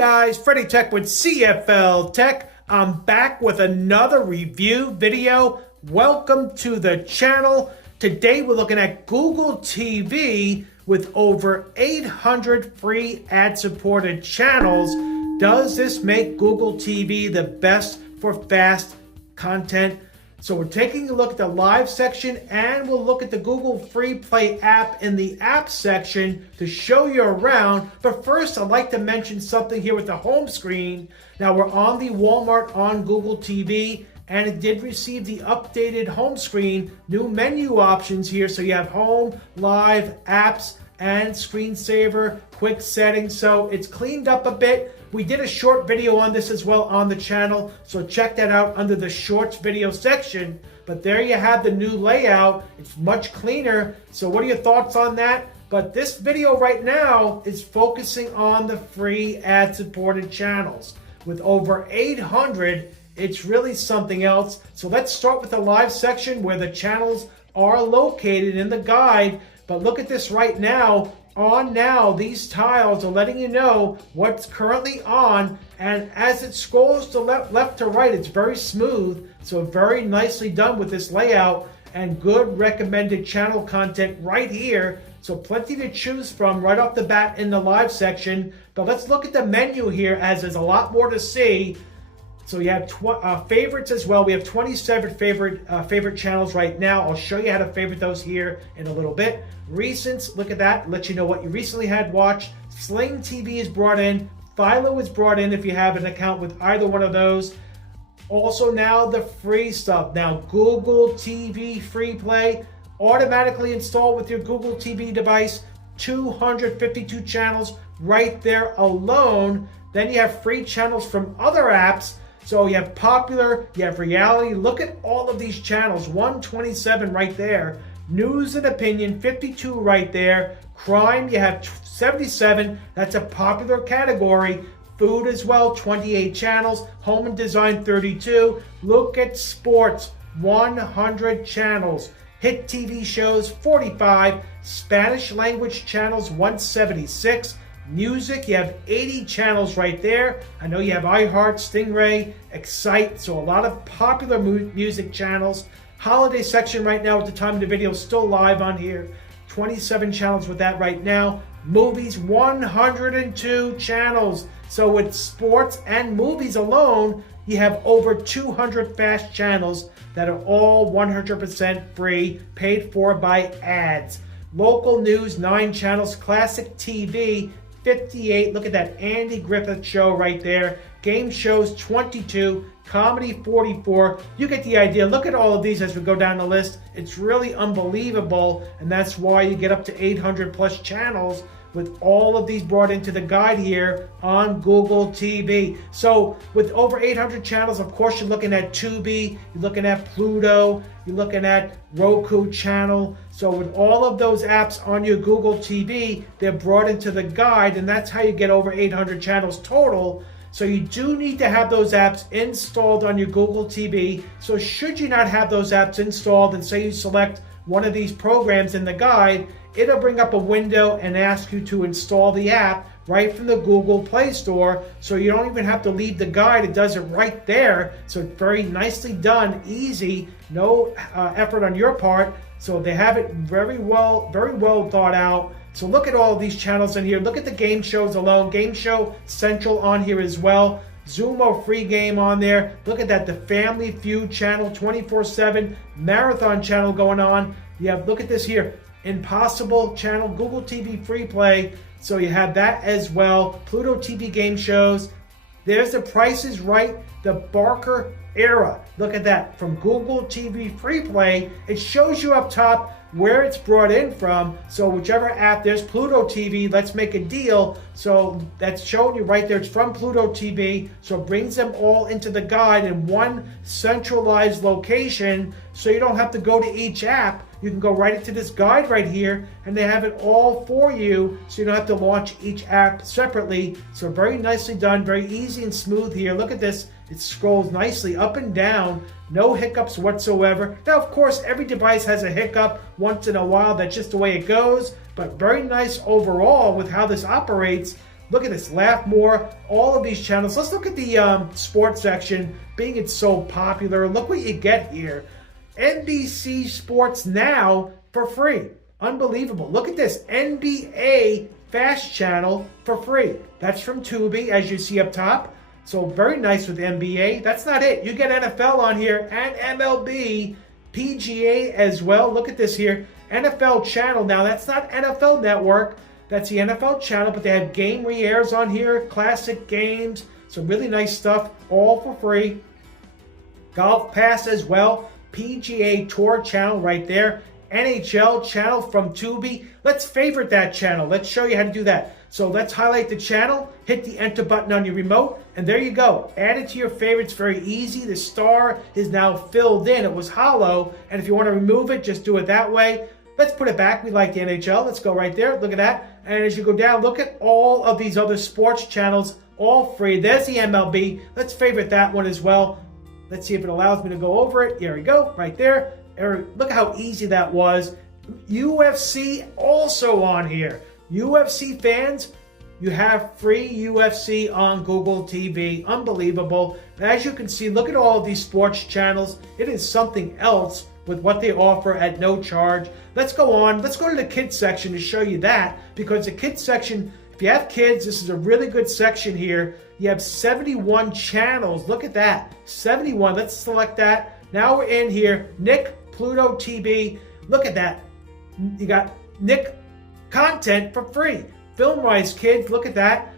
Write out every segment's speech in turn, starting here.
guys, frndly with CFL-TECH. I'm back with another review video. Welcome to the channel. Today we're looking at Google TV with over 800 free ad-supported channels. Does this make Google TV the best for fast content? So we're taking a look at the live section and we'll look at the Google Free Play app in the app section to show you around. But first, I'd like to mention something here with the home screen. Now we're on the Walmart on Google TV and it did receive the updated home screen, new menu options here. So you have home, live, apps, and screensaver, quick settings. So it's cleaned up a bit. We did a short video on this as well on the channel, so check that out under the shorts video section. But there you have the new layout. It's much cleaner. So what are your thoughts on that? But this video right now is focusing on the free ad-supported channels. With over 800, it's really something else. So let's start with the live section where the channels are located in the guide. But look at this right now. On now, these tiles are letting you know what's currently on, and as it scrolls to left to right, it's very smooth, so very nicely done with this layout and good recommended channel content right here. So plenty to choose from right off the bat in the live section. But let's look at the menu here, as there's a lot more to see. So you have favorites as well. We have 27 favorite channels right now. I'll show you how to favorite those here in a little bit. Recents, look at that. Let you know what you recently had watched. Sling TV is brought in. Philo is brought in if you have an account with either one of those. Also now the free stuff. Now Google TV Free Play, automatically installed with your Google TV device. 252 channels right there alone. Then you have free channels from other apps. So you have popular, you have reality. Look at all of these channels, 127 right there. News and opinion, 52 right there. Crime, you have 77. That's a popular category. Food as well, 28 channels. Home and design, 32. Look at sports, 100 channels. Hit TV shows, 45. Spanish language channels, 176. Music, you have 80 channels right there. I know you have iHeart, Stingray, Excite, so a lot of popular music channels. Holiday section right now at the time of the video still live on here. 27 channels with that right now. Movies, 102 channels. So with sports and movies alone, you have over 200 fast channels that are all 100% free, paid for by ads. Local news, 9 channels. Classic TV, 58. Look at that Andy Griffith show right there. Game shows, 22. Comedy, 44. You get the idea. Look at all of these as we go down the list. It's really unbelievable, and that's why you get up to 800 plus channels with all of these brought into the guide here on Google TV. So with over 800 channels, of course, you're looking at Tubi, you're looking at Pluto, you're looking at Roku channel. So with all of those apps on your Google TV, they're brought into the guide, and that's how you get over 800 channels total. So you do need to have those apps installed on your Google TV. So should you not have those apps installed and say you select one of these programs in the guide, it'll bring up a window and ask you to install the app right from the Google Play Store. So you don't even have to leave the guide. It does it right there. So it's very nicely done, easy, no effort on your part. So they have it very well thought out. So look at all of these channels in here. Look at the game shows alone. Game Show Central on here as well. Xumo free game on there. Look at that, the Family Feud channel, 24/7 marathon channel going on. You have, look at this here, Impossible channel, Google TV Free Play. So you have that as well. Pluto TV game shows. There's the Price is Right, the Barker era. Look at that, from Google TV Free Play. It shows you up top where it's brought in from. So whichever app, there's Pluto TV, let's make a deal. So that's showing you right there, it's from Pluto TV. So it brings them all into the guide in one centralized location. So you don't have to go to each app. You can go right into this guide right here, and they have it all for you, so you don't have to launch each app separately. So very nicely done, very easy and smooth here. Look at this. It scrolls nicely up and down, no hiccups whatsoever. Now, of course, every device has a hiccup once in a while. That's just the way it goes, but very nice overall with how this operates. Look at this, Laugh More, all of these channels. Let's look at the sports section, being it's so popular. Look what you get here. NBC Sports Now for free. Unbelievable. Look at this, NBA Fast Channel for free. That's from Tubi, as you see up top. So very nice with NBA. That's not it. You get NFL on here and MLB, PGA as well. Look at this here. NFL Channel. Now, that's not NFL Network. That's the NFL Channel, but they have game re-airs on here, classic games, some really nice stuff, all for free. Golf Pass as well. PGA Tour Channel right there. NHL Channel from Tubi. Let's favorite that channel. Let's show you how to do that. So let's highlight the channel, hit the enter button on your remote, and there you go. Add it to your favorites, very easy. The star is now filled in. It was hollow, and if you want to remove it, just do it that way. Let's put it back. We like the NHL. Let's go right there. Look at that. And as you go down, look at all of these other sports channels, all free. There's the MLB. Let's favorite that one as well. Let's see if it allows me to go over it. Here we go, right there. Look how easy that was. UFC also on here. UFC fans, you have free UFC on Google TV. Unbelievable. And as you can see, look at all of these sports channels. It is something else with what they offer at no charge. Let's go on. Let's go to the kids section to show you that, because the kids section, if you have kids, this is a really good section here. You have 71 channels. Look at that. 71. Let's select that. Now we're in here. Nick, Pluto TV. Look at that. You got Nick content for free. Film-wise, kids, look at that.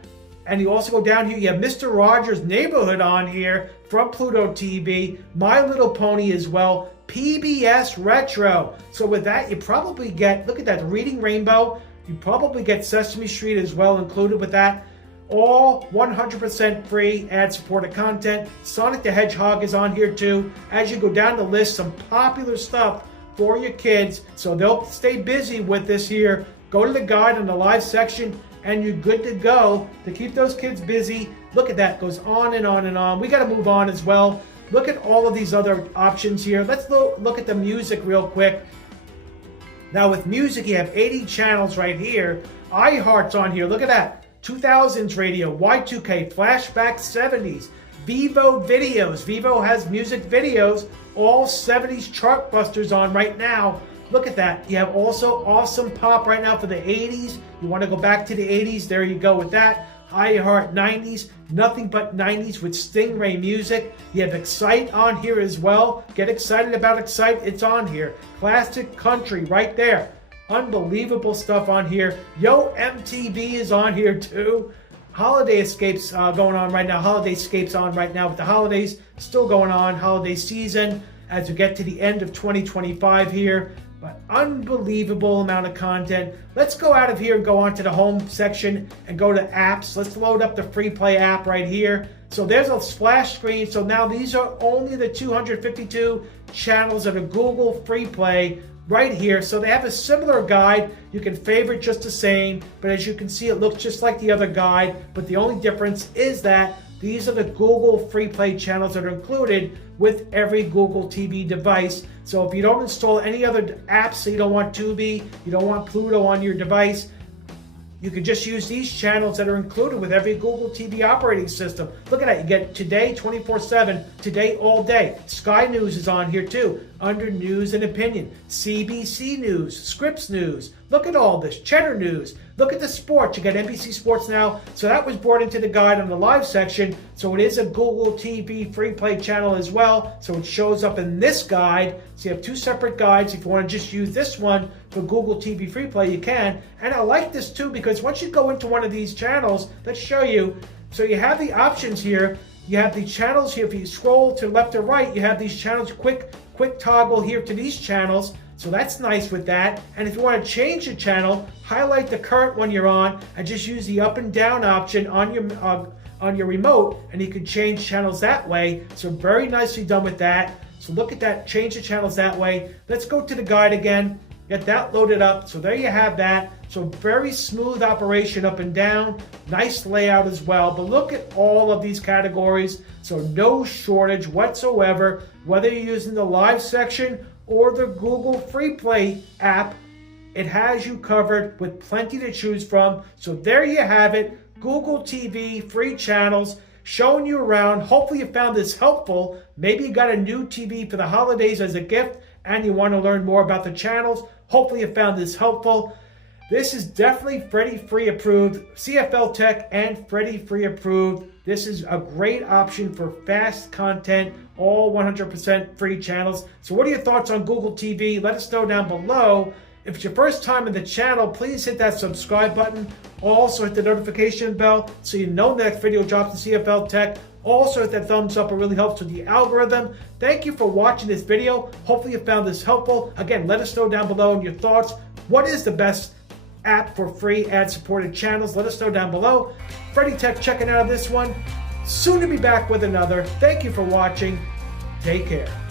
And you also go down here, you have Mr. Rogers' Neighborhood on here from Pluto TV, My Little Pony as well, PBS Retro. So with that, you probably get, look at that, Reading Rainbow. You probably get Sesame Street as well included with that. All 100% free ad-supported content. Sonic the Hedgehog is on here too. As you go down the list, some popular stuff for your kids, so they'll stay busy with this here. Go to the guide in the live section, and you're good to go to keep those kids busy. Look at that, goes on and on and on. We got to move on as well. Look at all of these other options here. Let's look at the music real quick. Now with music, you have 80 channels right here. iHeart's on here. Look at that. 2000s radio, Y2K, flashback 70s, Vivo videos. Vivo has music videos, all 70s chart busters on right now. Look at that. You have also awesome pop right now for the 80s. You want to go back to the 80s, there you go with that. iHeart 90s, nothing but 90s with Stingray music. You have Excite on here as well. Get excited about Excite, it's on here. Classic country right there. Unbelievable stuff on here. Yo MTV is on here too. Holiday Escapes going on right now. Holiday Escapes on right now with the holidays still going on. Holiday season as we get to the end of 2025 here. But unbelievable amount of content. Let's go out of here and go on to the home section and go to apps. Let's load up the free play app right here. So there's a splash screen. So now these are only the 252 channels of the Google free play right here. So they have a similar guide. You can favorite just the same, but as you can see, it looks just like the other guide, but the only difference is that these are the Google free play channels that are included with every Google TV device. So if you don't install any other apps, so you don't want Tubi, you don't want Pluto on your device, you can just use these channels that are included with every Google TV operating system. Look at that. You get Today 24/7, Today all day. Sky News is on here too, under News and Opinion. CBC News, Scripps News. Look at all this. Cheddar News. Look at the sports. You got NBC Sports Now. So that was brought into the guide on the live section. So it is a Google TV free play channel as well. So it shows up in this guide. So you have two separate guides. If you want to just use this one for Google TV free play, you can. And I like this too because once you go into one of these channels, let's show you. So you have the options here. You have the channels here. If you scroll to left or right, you have these channels. Quick toggle here to these channels. So that's nice with that. And if you want to change the channel, highlight the current one you're on and just use the up and down option on your remote, and you can change channels that way. So very nicely done with that. So look at that, change the channels that way. Let's go to the guide again, get that loaded up. So there you have that. So very smooth operation up and down, nice layout as well. But look at all of these categories. So no shortage whatsoever, whether you're using the live section or the Google Free Play app, it has you covered with plenty to choose from. So there you have it. Google TV free channels, showing you around. Hopefully you found this helpful. Maybe you got a new TV for the holidays as a gift and you want to learn more about the channels. Hopefully you found this helpful. This is definitely Freddie Free approved, CFL-TECH and Freddie Free approved. This is a great option for fast content, all 100% free channels. So what are your thoughts on Google TV? Let us know down below. If it's your first time in the channel, please hit that subscribe button. Also hit the notification bell so you know the next video drops in CFL-TECH. Also hit that thumbs up, it really helps with the algorithm. Thank you for watching this video. Hopefully you found this helpful. Again, let us know down below in your thoughts. What is the best app for free ad-supported channels? Let us know down below. Freddie Tech checking out this one. Soon to be back with another. Thank you for watching. Take care.